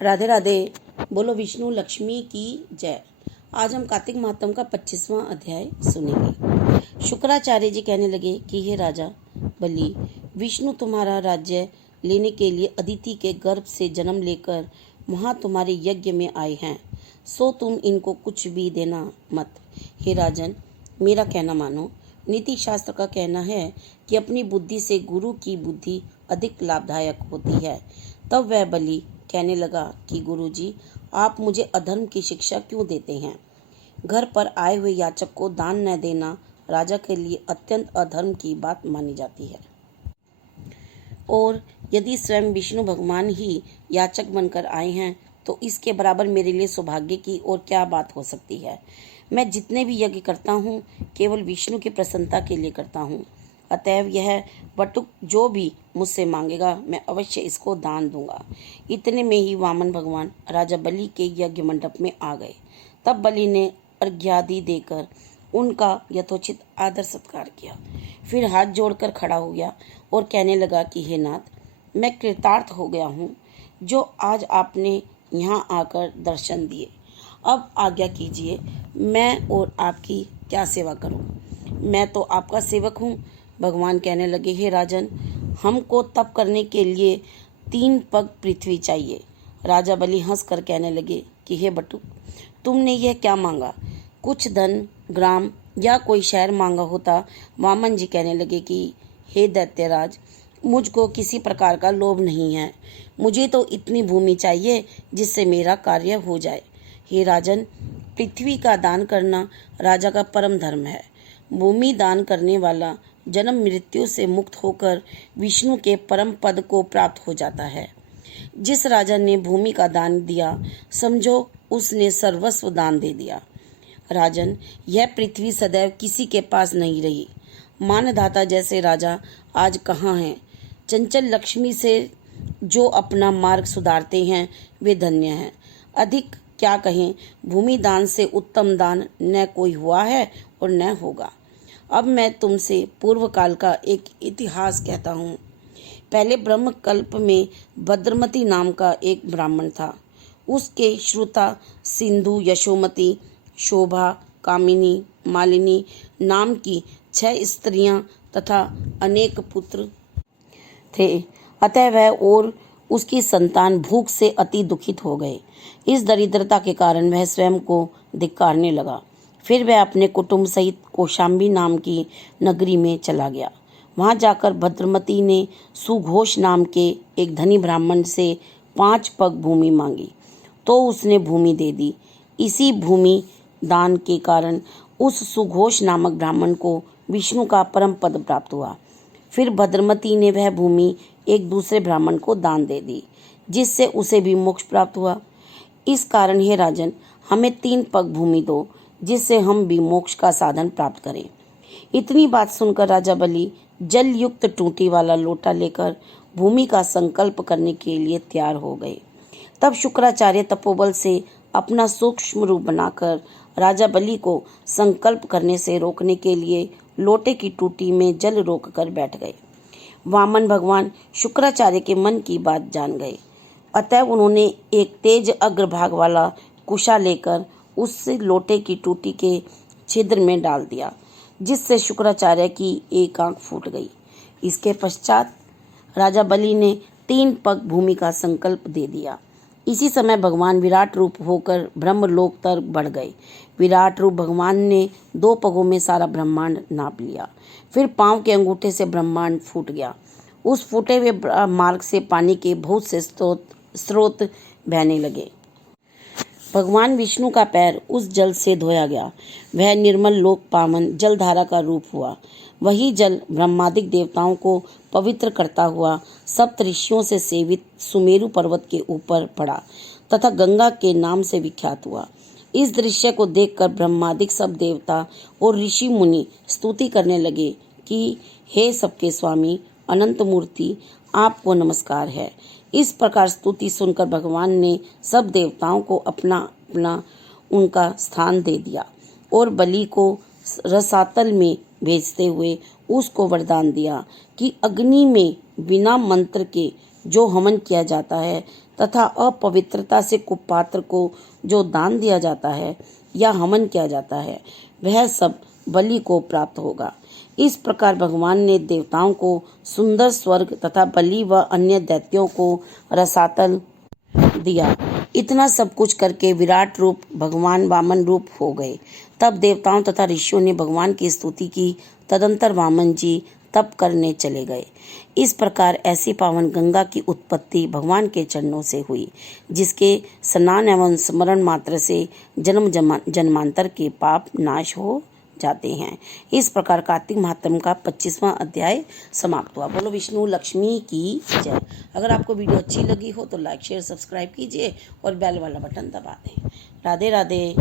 राधे राधे। बोलो विष्णु लक्ष्मी की जय। आज हम कार्तिक मातम का 25वां अध्याय सुनेंगे। शुक्राचार्य जी कहने लगे कि हे राजा बलि, विष्णु तुम्हारा राज्य लेने के लिए अदिति के गर्भ से जन्म लेकर वहां तुम्हारे यज्ञ में आए हैं, सो तुम इनको कुछ भी देना मत। हे राजन, मेरा कहना मानो। नीति शास्त्र का कहना है कि अपनी बुद्धि से गुरु की बुद्धि अधिक लाभदायक होती है। तब वह बलि कहने लगा कि गुरुजी, आप मुझे अधर्म की शिक्षा क्यों देते हैं? घर पर आए हुए याचक को दान न देना राजा के लिए अत्यंत अधर्म की बात मानी जाती है, और यदि स्वयं विष्णु भगवान ही याचक बनकर आए हैं तो इसके बराबर मेरे लिए सौभाग्य की और क्या बात हो सकती है। मैं जितने भी यज्ञ करता हूँ केवल विष्णु की प्रसन्नता के लिए करता हूँ। अतएव यह बटुक जो भी मुझसे मांगेगा मैं अवश्य इसको दान दूंगा। इतने में ही वामन भगवान राजा बलि के यज्ञ मंडप में आ गए। तब बलि ने अर्घ्यादि देकर उनका यथोचित आदर सत्कार किया, फिर हाथ जोड़कर खड़ा हो गया और कहने लगा कि हे नाथ, मैं कृतार्थ हो गया हूँ जो आज आपने यहाँ आकर दर्शन दिए। अब आज्ञा कीजिए, मैं और आपकी क्या सेवा करूं? मैं तो आपका सेवक हूं। भगवान कहने लगे, हे राजन, हमको तप करने के लिए 3 पग पृथ्वी चाहिए। राजा बलि हंस कर कहने लगे कि हे बटुक, तुमने यह क्या मांगा? कुछ धन, ग्राम या कोई शहर मांगा होता। वामन जी कहने लगे कि हे दैत्यराज, मुझको किसी प्रकार का लोभ नहीं है। मुझे तो इतनी भूमि चाहिए जिससे मेरा कार्य हो जाए। हे राजन, पृथ्वी का दान करना राजा का परम धर्म है। भूमि दान करने वाला जन्म मृत्यु से मुक्त होकर विष्णु के परम पद को प्राप्त हो जाता है। जिस राजा ने भूमि का दान दिया, समझो उसने सर्वस्व दान दे दिया। राजन, यह पृथ्वी सदैव किसी के पास नहीं रही। मानधाता जैसे राजा आज कहाँ हैं? चंचल लक्ष्मी से जो अपना मार्ग सुधारते हैं वे धन्य हैं। अधिक क्या कहें, भूमि दान से उत्तम दान न कोई हुआ है और न होगा। अब मैं तुमसे पूर्व काल का एक इतिहास कहता हूँ। पहले ब्रह्म कल्प में भद्रमती नाम का एक ब्राह्मण था। उसके श्रुता, सिंधु, यशोमती, शोभा, कामिनी, मालिनी नाम की 6 स्त्रियां तथा अनेक पुत्र थे। अतः वह और उसकी संतान भूख से अति दुखित हो गए। इस दरिद्रता के कारण वह स्वयं को धिक्कारने लगा। फिर वह अपने कुटुंब सहित कौशाम्बी नाम की नगरी में चला गया। वहां जाकर भद्रमती ने सुघोष नाम के एक धनी ब्राह्मण से 5 पग भूमि मांगी, तो उसने भूमि दे दी। इसी भूमि दान के कारण उस सुघोष नामक ब्राह्मण को विष्णु का परम पद प्राप्त हुआ। फिर भद्रमती ने वह भूमि एक दूसरे ब्राह्मण को दान दे दी, जिससे उसे भी मोक्ष प्राप्त हुआ। इस कारण हे राजन, हमें 3 पग भूमि दो, जिससे हम भी मोक्ष का साधन प्राप्त करें। इतनी बात सुनकर राजा बलि जल युक्त टूटी वाला लोटा लेकर भूमि का संकल्प करने के लिए तैयार हो गए। तब शुक्राचार्य तपोबल से अपना सूक्ष्म रूप बनाकर राजा बलि को संकल्प करने से रोकने के लिए लोटे की टूटी में जल रोककर बैठ गए। वामन भगवान शुक्राचार्य के मन की बात जान गए। अतः उन्होंने एक तेज अग्रभाग वाला कुशा लेकर उससे लोटे की टूटी के छिद्र में डाल दिया, जिससे शुक्राचार्य की एक आंख फूट गई। इसके पश्चात राजा बलि ने 3 पग भूमि का संकल्प दे दिया। इसी समय भगवान विराट रूप होकर ब्रह्मलोक तक बढ़ गए। विराट रूप भगवान ने 2 पगों में सारा ब्रह्मांड नाप लिया। फिर पांव के अंगूठे से ब्रह्मांड फूट गया। उस फूटे हुए मार्ग से पानी के बहुत से स्रोत बहने लगे। भगवान विष्णु का पैर उस जल से धोया गया। वह निर्मल लोक पावन जलधारा का रूप हुआ। वही जल ब्रह्मादिक देवताओं को पवित्र करता हुआ सप्त ऋषियों से सेवित सुमेरु पर्वत के ऊपर पड़ा तथा गंगा के नाम से विख्यात हुआ। इस दृश्य को देखकर ब्रह्मादिक सब देवता और ऋषि मुनि स्तुति करने लगे कि हे सबके स्वामी अनंत मूर्ति, आपको नमस्कार है। इस प्रकार स्तुति सुनकर भगवान ने सब देवताओं को अपना अपना उनका स्थान दे दिया और बलि को रसातल में भेजते हुए उसको वरदान दिया कि अग्नि में बिना मंत्र के जो हवन किया जाता है तथा अपवित्रता से कुपात्र को जो दान दिया जाता है या हवन किया जाता है वह सब बलि को प्राप्त होगा। इस प्रकार भगवान ने देवताओं को सुंदर स्वर्ग तथा बलि व अन्य दैत्यों को रसातल दिया। इतना सब कुछ करके विराट रूप भगवान वामन रूप हो गए। तब देवताओं तथा ऋषियों ने भगवान की स्तुति की। तदंतर वामन जी तप करने चले गए। इस प्रकार ऐसी पावन गंगा की उत्पत्ति भगवान के चरणों से हुई, जिसके स्नान एवं स्मरण मात्र से जन्मांतर के पाप नाश हो जाते हैं। इस प्रकार कार्तिक महात्म का 25वां अध्याय समाप्त हुआ। बोलो विष्णु लक्ष्मी की जय। अगर आपको वीडियो अच्छी लगी हो तो लाइक शेयर सब्सक्राइब कीजिए और बेल वाला बटन दबा दें। राधे राधे।